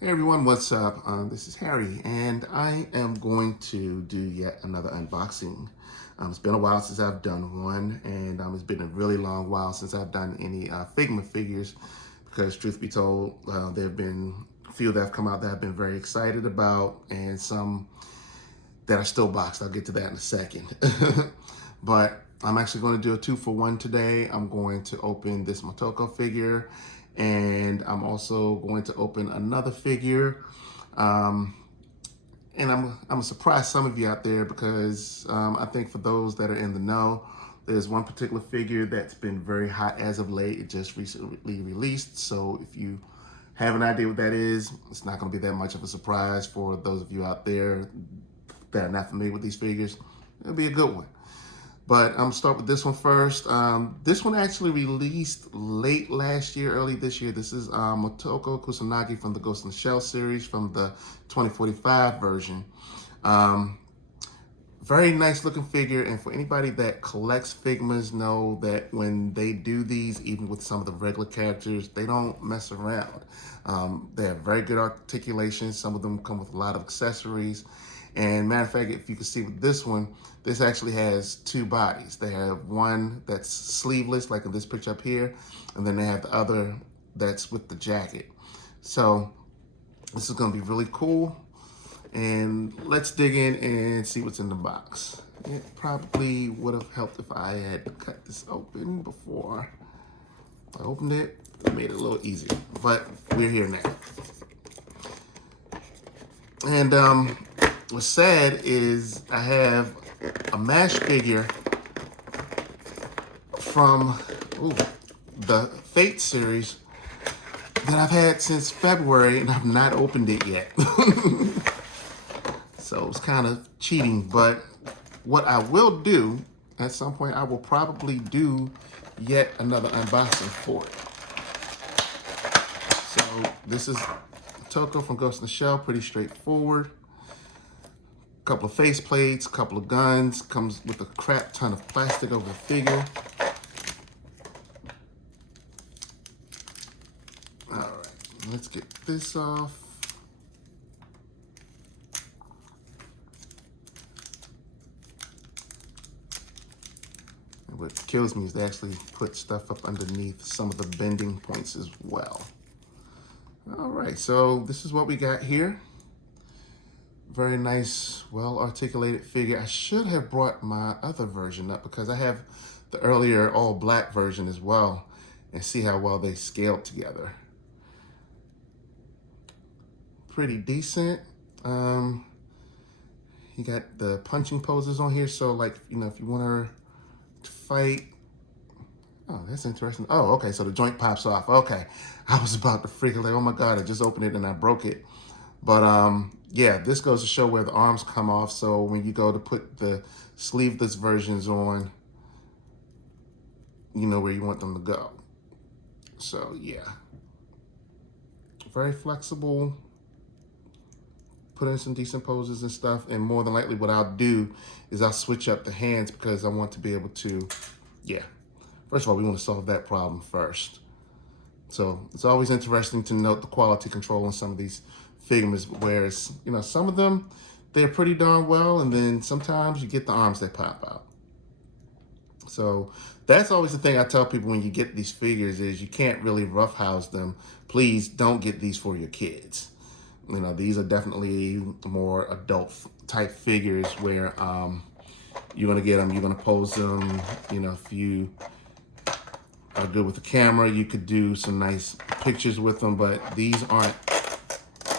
Hey everyone, what's up? This is Harry, and I am going to do yet another unboxing. It's been a while since I've done one, and it's been a really long while since I've done any Figma figures, because truth be told, there have been a few that have come out that I've been very excited about, and some that are still boxed. I'll get to that in a second. But I'm actually going to do a 2-for-1 today. I'm going to open this Motoko figure, and I'm also going to open another figure. Um, and I'm gonna surprise some of you out there because I think for those that are in the know, there's one particular figure that's been very hot as of late. It just recently released. So if you have an idea what that is, it's not gonna be that much of a surprise for those of you out there that are not familiar with these figures. It'll be a good one. But I'm gonna start with this one first. This one actually released late last year, early this year. This is Motoko Kusanagi from the Ghost in the Shell series from the 2045 version. Um, Very nice looking figure, and for anybody that collects Figmas, know that when they do these, even with some of the regular characters, they don't mess around. They have very good articulation. Some of them come with a lot of accessories. And matter of fact, if you can see with this one, this actually has two bodies. They have one that's sleeveless, like in this picture up here, and then they have the other that's with the jacket. So this is gonna be really cool. And let's dig in and see what's in the box. It probably would have helped if I had cut this open before I opened it. It made it a little easier, but we're here now. And what's sad is I have a MASH figure from the Fate series that I've had since February, and I've not opened it yet. So it's kind of cheating, but what I will do at some point, I will probably do yet another unboxing for it. So this is Toko from Ghost in the Shell, pretty straightforward. Couple of face plates, couple of guns, comes with a crap ton of plastic over the figure. All right, let's get this off. What kills me is they actually put stuff up underneath some of the bending points as well. All right, so this is what we got here. Very nice, well-articulated figure. I should have brought my other version up because I have the earlier all-black version as well, and see how well they scaled together. Pretty decent. You got the punching poses on here, so like, you know, if you want her to fight. Oh, that's interesting. Oh, okay, so the joint pops off. Okay, I was about to freak, like, oh my God, I just opened it and I broke it. But yeah, this goes to show where the arms come off. So when you go to put the sleeveless versions on, you know where you want them to go. So yeah, very flexible. Put in some decent poses and stuff. And more than likely what I'll do is I'll switch up the hands because I want to be able to, yeah. First of all, we want to solve that problem first. So it's always interesting to note the quality control on some of these Figmas, whereas, you know, some of them, they're pretty darn well, and then sometimes you get the arms that pop out. So that's always the thing I tell people when you get these figures is you can't really roughhouse them. Please don't get these for your kids. You know, these are definitely more adult type figures where you're gonna get them, you're gonna pose them. You know, if you are good with the camera, you could do some nice pictures with them, but these aren't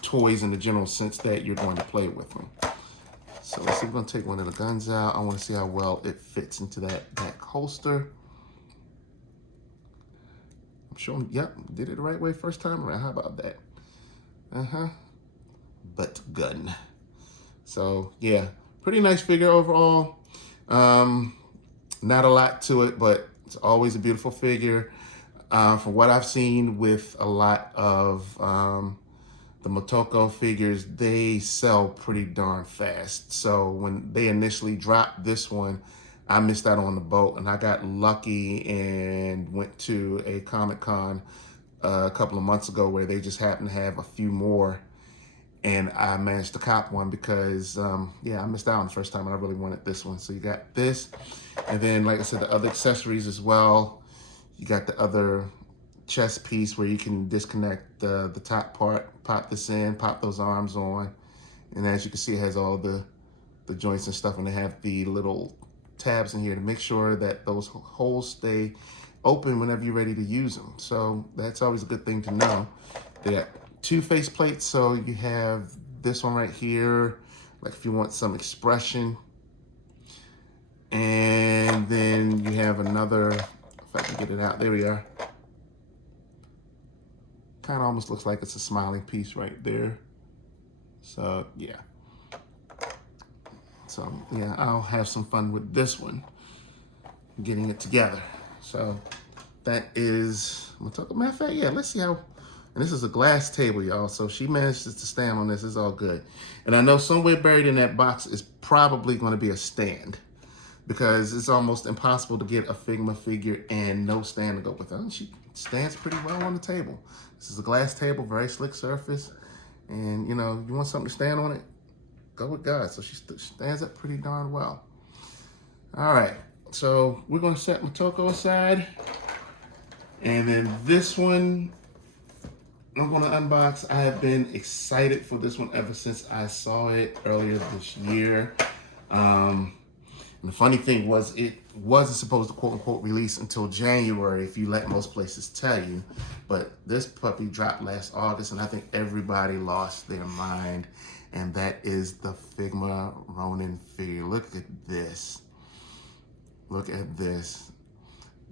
toys in the general sense that you're going to play with them. So let's see, we're gonna take one of the guns out. I wanna see how well it fits into that back holster. I'm sure, yep, did it the right way first time around. How about that? Butt gun. So yeah, pretty nice figure overall. Not a lot to it, but it's always a beautiful figure. From what I've seen with a lot of the Motoko figures, they sell pretty darn fast. So when they initially dropped this one, I missed out on the boat, and I got lucky and went to a Comic-Con a couple of months ago where they just happened to have a few more, and I managed to cop one because, yeah, I missed out on the first time and I really wanted this one. So you got this, and then, like I said, the other accessories as well. You got the other chest piece where you can disconnect the top part, pop this in, pop those arms on, and as you can see, it has all the joints and stuff, and they have the little tabs in here to make sure that those holes stay open whenever you're ready to use them. So that's always a good thing to know. They got two face plates, so you have this one right here, like if you want some expression, and then you have another, if I can get it out, there we are. Kind of almost looks like it's a smiling piece right there. So yeah. So yeah, I'll have some fun with this one, getting it together. So that is Motoko. Matter of fact, yeah, let's see how, and this is a glass table, y'all. So she managed to stand on this, it's all good. And I know somewhere buried in that box is probably gonna be a stand, because it's almost impossible to get a Figma figure and no stand to go with it. And she stands pretty well on the table. This is a glass table, very slick surface. And you know, you want something to stand on it, go with God. So she stands up pretty darn well. All right, so we're gonna set Motoko aside. And then this one, I'm gonna unbox. I have been excited for this one ever since I saw it earlier this year. And the funny thing was, it wasn't supposed to quote unquote release until January, if you let most places tell you. But this puppy dropped last August, and I think everybody lost their mind. And that is the Figma Ronin figure. Look at this. Look at this.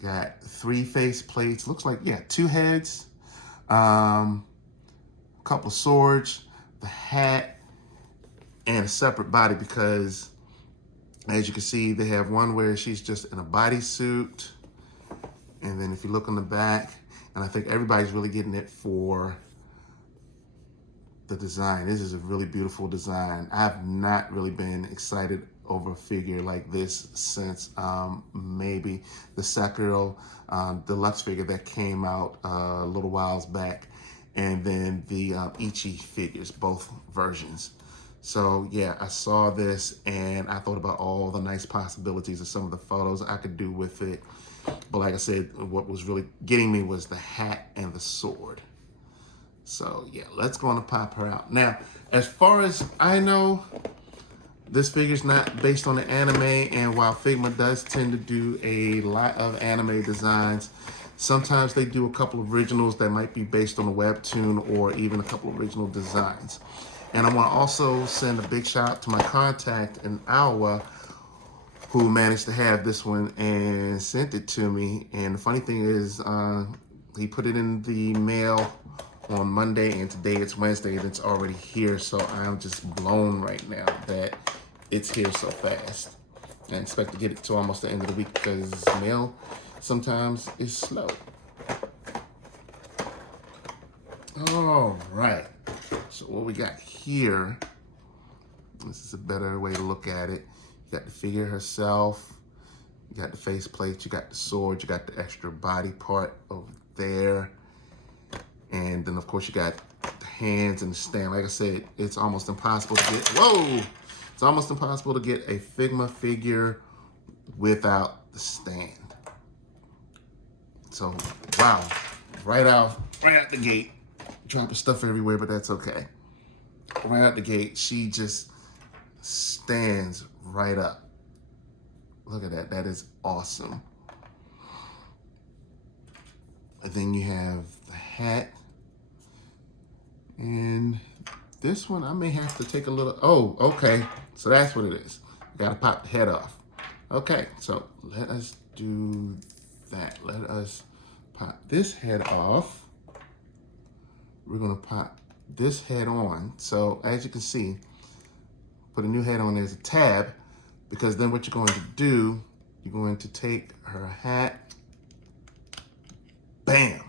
Got 3 face plates. Looks like, yeah, 2 heads, a couple of swords, the hat, and a separate body, because as you can see, they have one where she's just in a bodysuit. And then if you look on the back, and I think everybody's really getting it for the design. This is a really beautiful design. I've not really been excited over a figure like this since maybe the Sakura deluxe figure that came out a little whiles back, and then the Ichi figures, both versions. So yeah, I saw this and I thought about all the nice possibilities of some of the photos I could do with it. But like I said, what was really getting me was the hat and the sword. So yeah, let's go on and pop her out. Now, as far as I know, this figure's not based on the anime, and while Figma does tend to do a lot of anime designs, sometimes they do a couple of originals that might be based on a webtoon or even a couple of original designs. And I want to also send a big shout out to my contact in Iowa who managed to have this one and sent it to me. And the funny thing is, he put it in the mail on Monday, and today it's Wednesday and it's already here. So I'm just blown right now that it's here so fast. I expect to get it to almost the end of the week because mail sometimes is slow. All right, so what we got here, this is a better way to look at it. You got the figure herself, you got the face plate, you got the sword, you got the extra body part over there. And then of course you got the hands and the stand. Like I said, it's almost impossible to get, whoa! It's almost impossible to get a Figma figure without the stand. So, wow, right out the gate, dropping stuff everywhere, but that's okay. Right out the gate, she just stands right up. Look at that, that is awesome. And then you have the hat. And this one, I may have to take a little, oh, okay. So that's what it is. You gotta pop the head off. Okay, so let us do that. Let us pop this head off. We're gonna pop this head on. So as you can see, put a new head on, there's a tab, because then what you're going to do, you're going to take her hat, bam.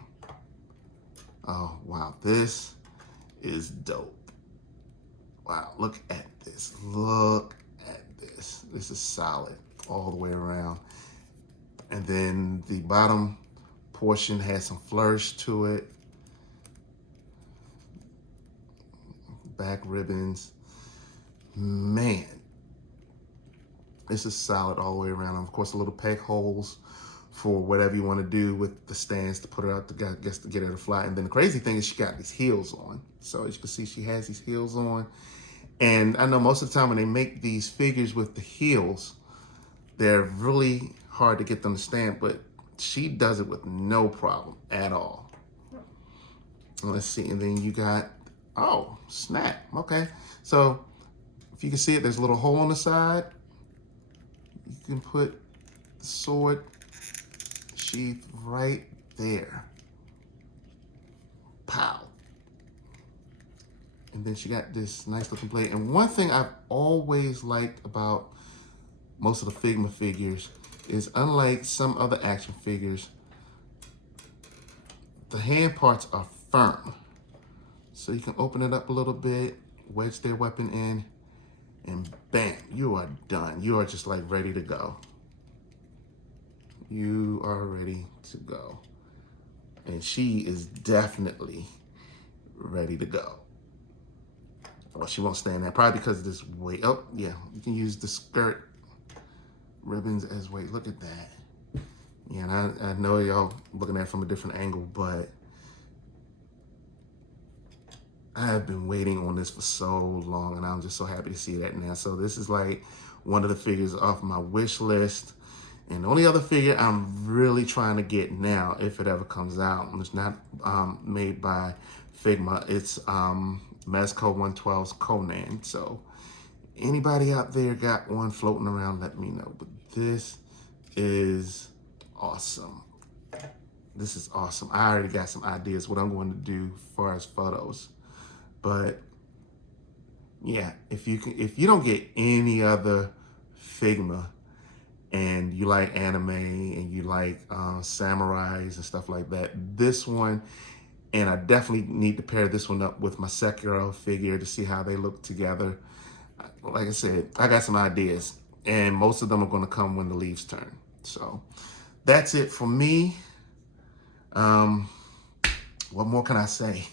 Oh, wow, this is dope. Wow, look at this, look at this. This is solid all the way around. And then the bottom portion has some flourish to it. back ribbons. Man, this is solid all the way around. And of course, the little peg holes for whatever you want to do with the stands to put her out to, I guess, to get her to fly. And then the crazy thing is she got these heels on. So as you can see, she has these heels on. And I know most of the time when they make these figures with the heels, they're really hard to get them to stand, but she does it with no problem at all. Let's see, and then you got, oh, snap, okay. So if you can see it, there's a little hole on the side. You can put the sword sheath right there. Pow. And then she got this nice looking blade. And one thing I've always liked about most of the Figma figures is, unlike some other action figures, the hand parts are firm. So you can open it up a little bit, wedge their weapon in, and bam, you are done. You are just like ready to go. You are ready to go. And she is definitely ready to go. Well, she won't stand there, probably because of this weight. Oh, yeah, you can use the skirt ribbons as weight. Look at that. Yeah, and I know y'all looking at it from a different angle, but I have been waiting on this for so long, and I'm just so happy to see that now. So this is like one of the figures off my wish list. And the only other figure I'm really trying to get now, if it ever comes out, and it's not made by Figma, it's Mezco 112's Conan. So anybody out there got one floating around, let me know. But this is awesome. This is awesome. I already got some ideas what I'm going to do as far as photos. But yeah, if you don't get any other Figma and you like anime and you like samurais and stuff like that, this one, and I definitely need to pair this one up with my Sekiro figure to see how they look together. Like I said, I got some ideas, and most of them are going to come when the leaves turn. So that's it for me. What more can I say?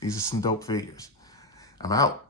These are some dope figures. I'm out.